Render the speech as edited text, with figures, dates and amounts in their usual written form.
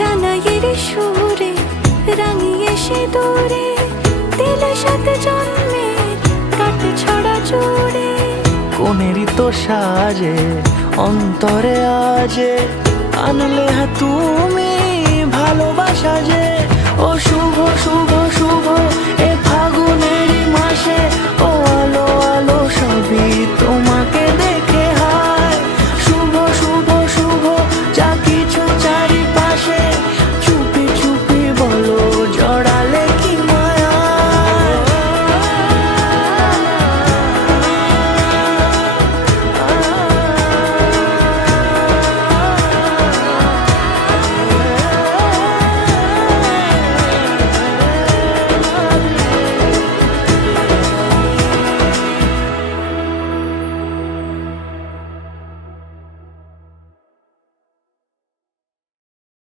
জানাইয়ের সুরে রাঙিয়ে সে দূরে দিলে সাত জন্মের কাট ছড়া জুড়ে। কোনেরই তো সাজে অন্তরে আজে আনলে হ্যাঁ তুই